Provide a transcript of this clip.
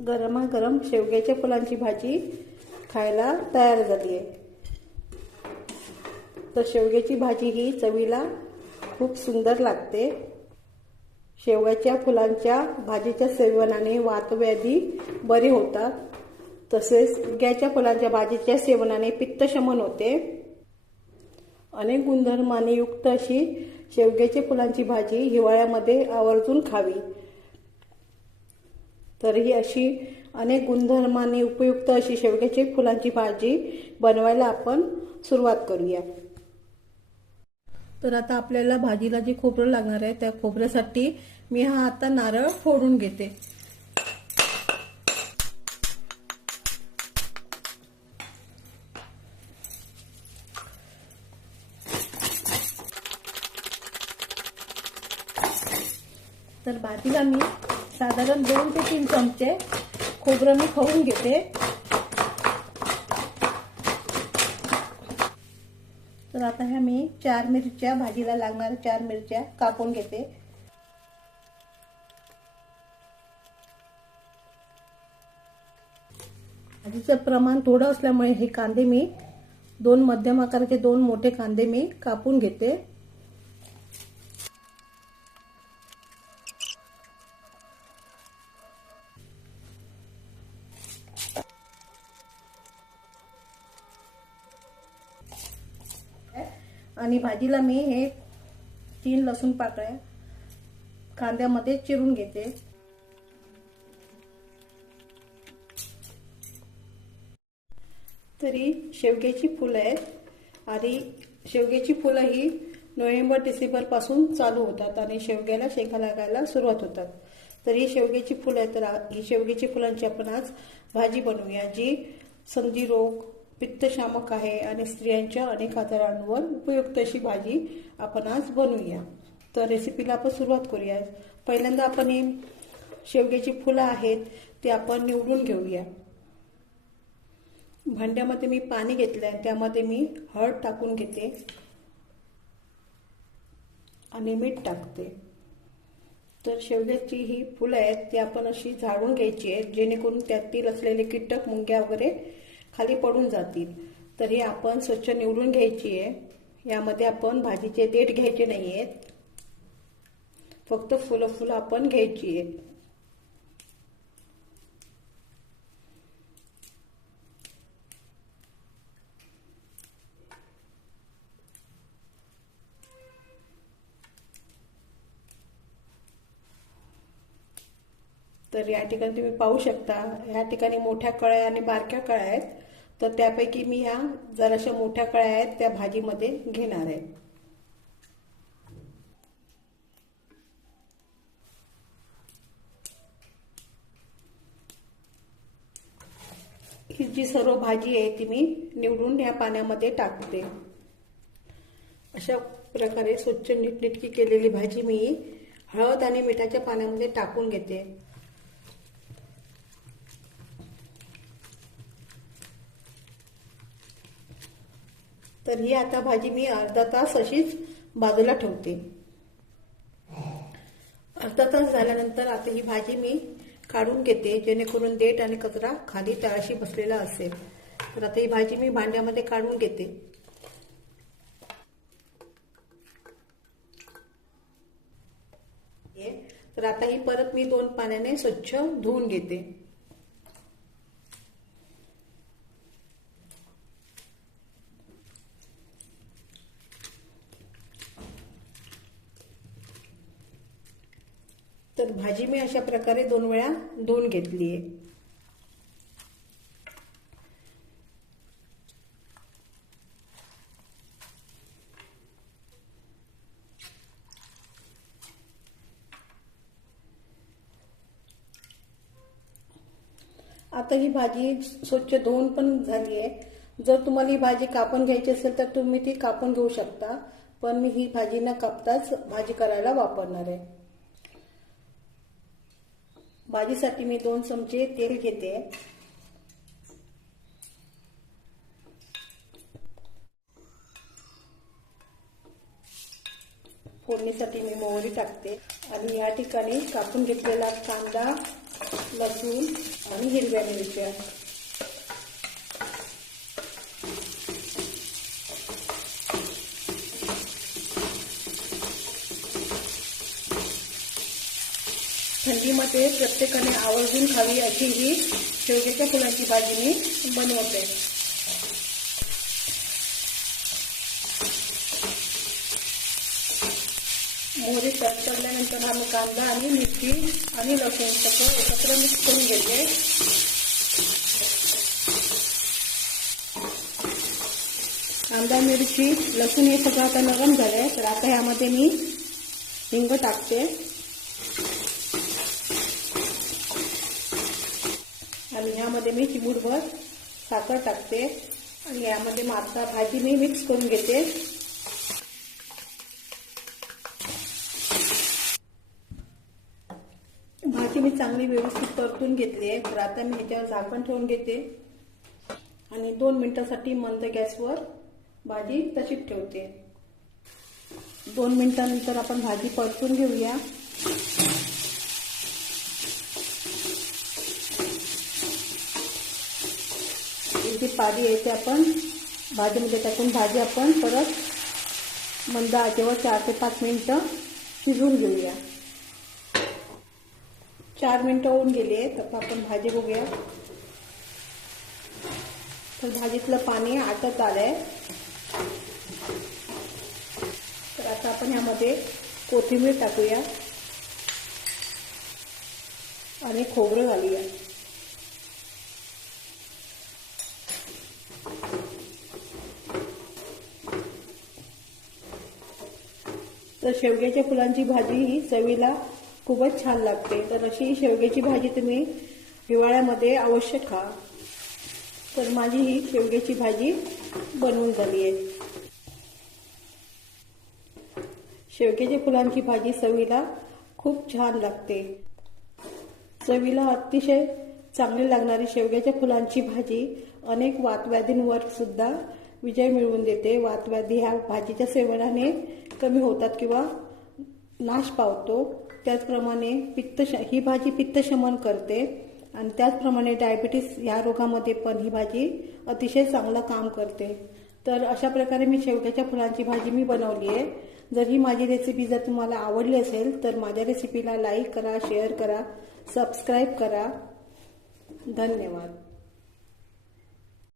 गरमागरम शेवग्याच्या फुलांची भाजी खायला तयार झाली आहे. तर शेवग्याची भाजी ही चवीला खूप सुंदर लागते. शेवग्याच्या फुलांच्या भाजीच्या सेवनाने वातव्याधी बरे होतात. तसेच ग्याच्या फुलांच्या भाजीच्या सेवनाने पित्तशमन होते. अनेक गुणधर्माने युक्त अशी शेवग्याच्या फुलांची भाजी हिवाळ्यामध्ये आवर्जून खावी. तर ही अशी अनेक गुणधर्माने उपयुक्त अशी शेवग्याची फुलांची भाजी बनवायला आपण सुरुवात करूया. तर आता आपल्याला भाजीला जे खोबरं लागणार आहे त्या खोबऱ्यासाठी मी हा आता नारळ फोडून घेते. तर भाजीला मी साधारण दोन ते तीन चमचे खोबरं मी खाऊन घेते. तर आता ह्या मी चार मिरच्या भाजीला लागणाऱ्या चार मिरच्या कापून घेते. भाजीचं प्रमाण थोडं असल्यामुळे हे कांदे मी दोन मध्यम आकाराचे दोन मोठे कांदे मी कापून घेते. आणि भाजीला मी हे तीन लसूण पाकळ्या कांद्यामध्ये चिरून घेते. तरी शेवग्याची फुलं आहेत आणि शेवग्याची फुलं ही नोव्हेंबर डिसेंबरपासून चालू होतात आणि शेवग्याला शेंगा लागायला सुरुवात होतात. तर ही शेवग्याची फुलं आहेत तर ही शेवग्याची फुलांची आपण आज भाजी बनवूया जी संधी रोग पित्तशामक आहे आणि स्त्रियांच्या अनेक आजारांवर उपयुक्त अशी भाजी आपण आज बनवूया. तर रेसिपीला आपण सुरुवात करूया. पहिल्यांदा आपण ही शेवग्याची फुलं आहेत ती आपण निवडून घेऊया. भांड्यामध्ये मी पाणी घेतलं आहे त्यामध्ये मी हळद टाकून घेते आणि मीठ टाकते. तर शेवग्याची ही फुलं आहेत ती आपण अशी झाडून घ्यायची आहेत जेणेकरून त्यातील असलेले कीटक मुंग्या वगैरे खाली पडून जातील. तर हे आपण स्वच्छ निवडून घ्यायची आहे. यामध्ये आपण भाजीचे देठ घ्यायचे नाही आहेत फक्त फुलं फुलं आपण घ्यायची आहेत. तर या ठिकाणी तुम्ही पाहू शकता ह्या ठिकाणी मोठ्या कळ्या आणि बारक्या कळ्या आहेत. तर त्यापैकी मी ह्या जराशा मोठ्या कळ्या आहेत त्या भाजीमध्ये घेणार आहे. ही जी सर्व भाजी आहे ती मी निवडून या पाण्यामध्ये टाकते. अशा प्रकारे स्वच्छ नीटनेटकी केलेली भाजी मी हळद आणि मिठाच्या पाण्यामध्ये टाकून घेते. तर ही आता भाजी मी अर्धा तास अशीच बाजूला ठेवते. अर्धा तास झाल्यानंतर आता ही भाजी मी काढून घेते जेणेकरून देठ आणि कचरा खाली तळाशी बसलेला असेल. तर आता ही भाजी मी भांड्यामध्ये काढून घेते. तर आता ही परत मी दोन पाण्याने स्वच्छ धुवून घेते. तर भाजी मी अशा प्रकारे दोन वेळा धुवून घेतली आहे आता ही भाजी स्वच्छ धुवून पण झाली आहे जर तुम्हाला ही भाजी कापून घ्यायची असेल तर तुम्ही ती कापून घेऊ शकता पण मी ही भाजी न कापताच भाजी करायला वापरणार आहे. भाजीसाठी मी दोन चमचे तेल घेते. फोडणीसाठी मी मोहरी टाकते आणि या ठिकाणी कापून घेतलेला कांदा लसूण आणि हिरव्या मिरच्या. थंडीमध्ये प्रत्येकाने आवर्जून खावी अशी ही शेवग्याच्या फुलांची भाजी मी बनवते. मोहरी तडतडल्यानंतर हा मी कांदा आणि मिरची आणि लसूण सगळं एकत्र मिक्स करून घेते. कांदा मिरची लसूण हे सगळं आता नरम झालंय तर आता ह्यामध्ये मी हिंग टाकते. आणि ह्यामध्ये मी चिमूटभर साखर टाकते. आणि यामध्ये माता भाजी मी मिक्स करून घेते. भाजी मी चांगली व्यवस्थित परतून घेतली आहे. तर आता मी ह्याच्यावर झाकण ठेवून घेते. आणि दोन मिनिटासाठी मंद गॅसवर भाजी तशीच ठेवते. दोन मिनिटानंतर आपण भाजी परतून घेऊया. पाणी आहे ते आपण भाजीमध्ये टाकून भाजी आपण परत मंद आचेवर चार ते पाच मिनटं शिजवून घेऊया. चार मिनिटं होऊन गेली आहे तर आपण भाजी बघूया. तर भाजीतलं पाणी आटत आलंय. तर आता आपण ह्यामध्ये कोथिंबीर टाकूया आणि खोबरं घालूया. तर शेवग्याच्या फुलांची भाजी ही चवीला खूपच छान लागते. तर अशी शेवग्याची भाजी तुम्ही हिवाळ्यामध्ये अवश्य खा. तर माझी ही शेवग्याची भाजी बनवून झाली आहे. शेवग्याच्या फुलांची भाजी चवीला खूप छान लागते. चवीला अतिशय चांगली लागणारी शेवग्याच्या फुलांची भाजी अनेक वातव्याधींवर सुद्धा विजय मिळवून देते. वातव्याधी ह्या भाजीच्या सेवनाने कमी होतात किंवा नाश पावतो. त्याचप्रमाणे पित्त ही भाजी पित्तशमन करते. आणि त्याचप्रमाणे डायबिटीस ह्या रोगामध्ये पण ही भाजी अतिशय चांगलं काम करते. तर अशा प्रकारे मी शेवग्याच्या फुलांची भाजी मी बनवली आहे. जर ही माझी रेसिपी जर तुम्हाला आवडली असेल तर माझ्या रेसिपीला लाईक करा शेअर करा सबस्क्राईब करा. धन्यवाद.